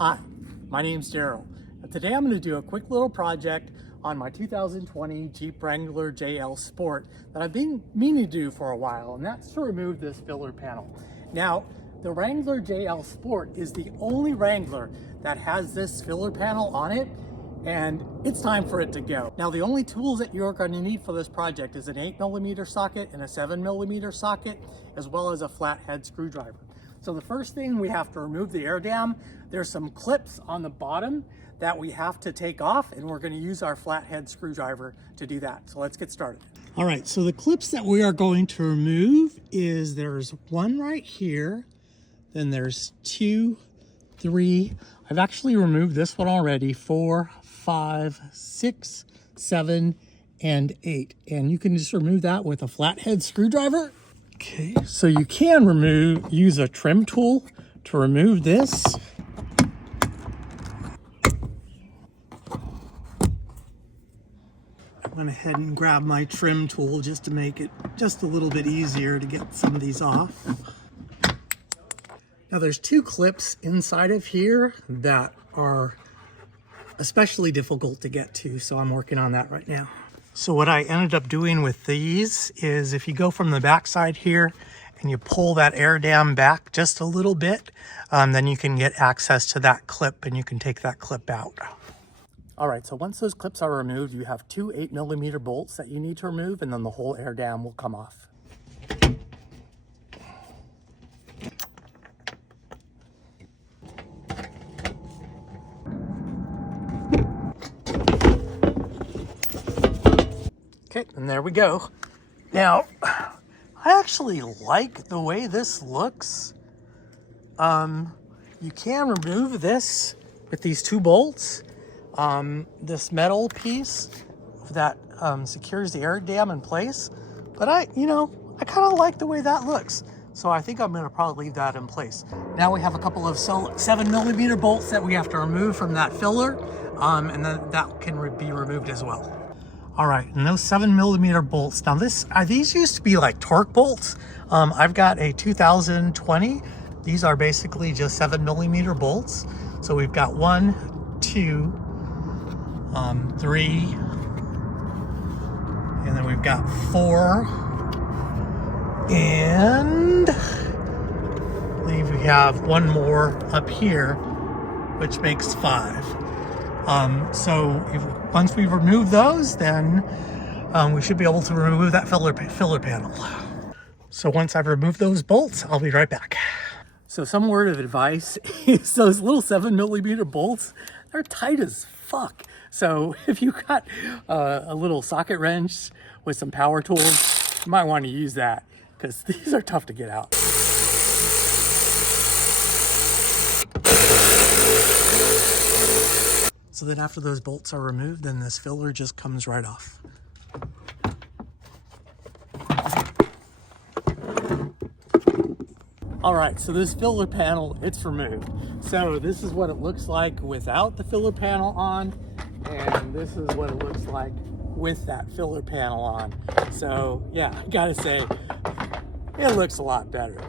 Hi, my name's Daryl. Today I'm going to do a quick little project on my 2020 Jeep Wrangler JL Sport that I've been meaning to do for a while, and that's to remove this filler panel. Now, the Wrangler JL Sport is the only Wrangler that has this filler panel on it, and it's time for it to go. Now, the only tools that you're going to need for this project is an 8mm socket and a 7mm socket, as well as a flathead screwdriver. So the first thing, we have to remove the air dam. There's some clips on the bottom that we have to take off, and we're going to use our flathead screwdriver to do that. So let's get started. All right, so the clips that we are going to remove is there's one right here, then there's 2, 3. I've actually removed this one already, 4, 5, 6, 7, and 8. And you can just remove that with a flathead screwdriver. Okay, so you can use a trim tool to remove this. I went ahead and grabbed my trim tool just to make it just a little bit easier to get some of these off. Now there's 2 clips inside of here that are especially difficult to get to, so I'm working on that right now. So what I ended up doing with these is if you go from the back side here and you pull that air dam back just a little bit, then you can get access to that clip and you can take that clip out. All right, so once those clips are removed, you have 2 8mm bolts that you need to remove, and then the whole air dam will come off. Okay, and there we go. Now, I actually like the way this looks. You can remove this with these 2 bolts. This metal piece that secures the air dam in place. But I kind of like the way that looks. So I think I'm going to probably leave that in place. Now we have a couple of 7mm bolts that we have to remove from that filler. And then that can be removed as well. All right, and those 7mm bolts. Now these used to be like torque bolts. I've got a 2020. These are basically just 7mm bolts. So we've got 1, 2, 3, and then we've got 4, and I believe we have one more up here, which makes 5. So once we remove those, then we should be able to remove that filler panel. So once I've removed those bolts, I'll be right back. So some word of advice is those little 7mm bolts, they're tight as fuck. So if you got a little socket wrench with some power tools, you might want to use that because these are tough to get out. So then after those bolts are removed, then this filler just comes right off. All right, so this filler panel, it's removed. So this is what it looks like without the filler panel on, and this is what it looks like with that filler panel on. So yeah, I gotta say, it looks a lot better.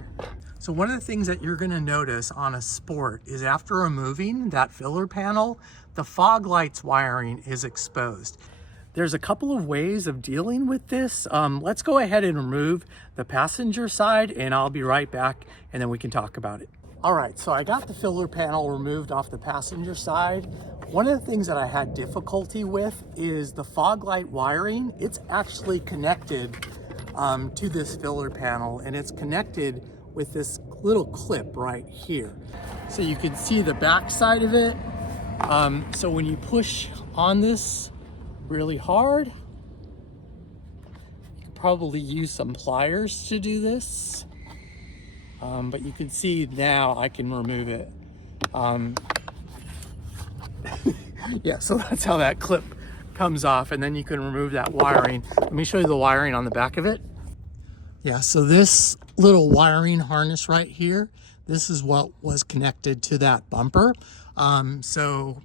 So one of the things that you're gonna notice on a Sport is after removing that filler panel, the fog lights wiring is exposed. There's a couple of ways of dealing with this. Let's go ahead and remove the passenger side, and I'll be right back, and then we can talk about it. All right, so I got the filler panel removed off the passenger side. One of the things that I had difficulty with is the fog light wiring. It's actually connected to this filler panel, and it's connected with this little clip right here. So you can see the back side of it. So when you push on this really hard, you could probably use some pliers to do this. But you can see now I can remove it. Yeah, so that's how that clip comes off, and then you can remove that wiring. Let me show you the wiring on the back of it. Yeah, so this little wiring harness right here, this is what was connected to that bumper. So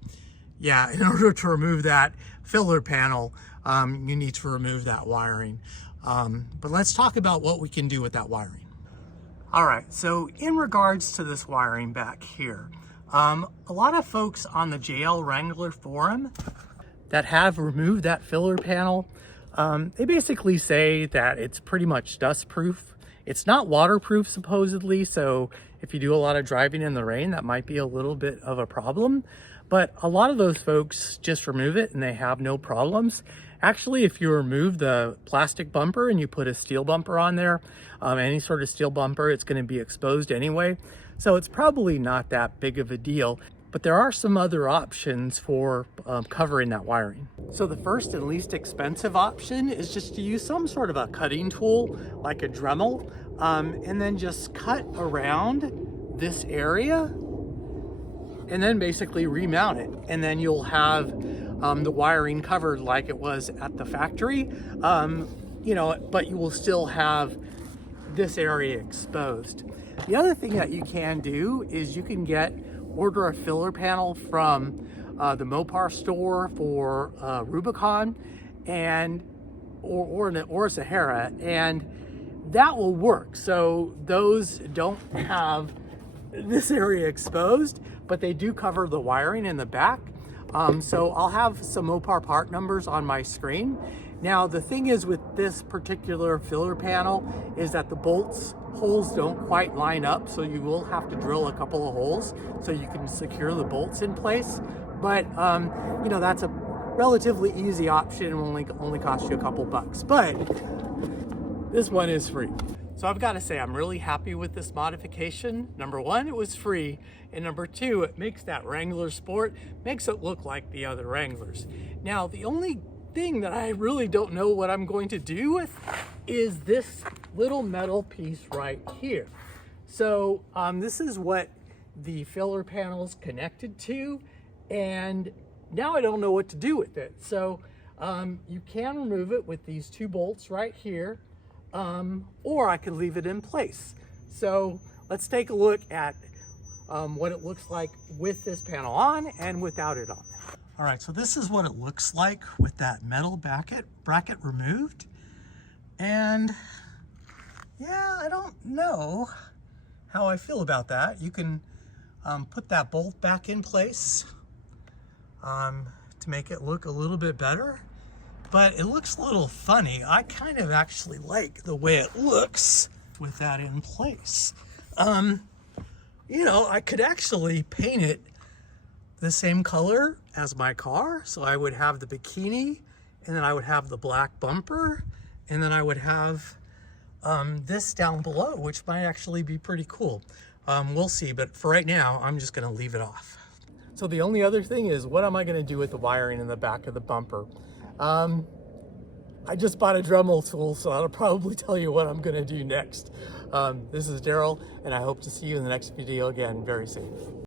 yeah, in order to remove that filler panel, you need to remove that wiring. But let's talk about what we can do with that wiring. All right, so in regards to this wiring back here, A lot of folks on the JL Wrangler forum that have removed that filler panel, they basically say that it's pretty much dust proof. It's not waterproof supposedly, so if you do a lot of driving in the rain, that might be a little bit of a problem. But a lot of those folks just remove it and they have no problems. Actually, if you remove the plastic bumper and you put a steel bumper on there, any sort of steel bumper, it's going to be exposed anyway. So it's probably not that big of a deal. But there are some other options for covering that wiring. So the first and least expensive option is just to use some sort of a cutting tool, like a Dremel, and then just cut around this area and then basically remount it. And then you'll have the wiring covered like it was at the factory, you know, but you will still have this area exposed. The other thing that you can do is you can order a filler panel from the Mopar store for Rubicon or Sahara, and that will work. So those don't have this area exposed, but they do cover the wiring in the back. So I'll have some Mopar part numbers on my screen. Now the thing is with this particular filler panel is that the holes don't quite line up, so you will have to drill a couple of holes so you can secure the bolts in place. But you know, that's a relatively easy option and will only cost you a couple bucks. But this one is free. So I've got to say, I'm really happy with this modification. Number one, it was free. And number two, it makes that Wrangler Sport, makes it look like the other Wranglers. Now, the only thing that I really don't know what I'm going to do with is this little metal piece right here. So this is what the filler panel is connected to. And now I don't know what to do with it. So you can remove it with these two bolts right here. Or I could leave it in place. So let's take a look at what it looks like with this panel on and without it on. All right, so this is what it looks like with that metal bracket removed. And yeah, I don't know how I feel about that. You can put that bolt back in place to make it look a little bit better. But it looks a little funny. I kind of actually like the way it looks with that in place. You know, I could actually paint it the same color as my car. So I would have the bikini, and then I would have the black bumper, and then I would have this down below, which might actually be pretty cool. We'll see, but for right now, I'm just gonna leave it off. So the only other thing is, what am I gonna do with the wiring in the back of the bumper? I just bought a Dremel tool, so I'll probably tell you what I'm gonna do next. This is Daryl, and I hope to see you in the next video again very soon.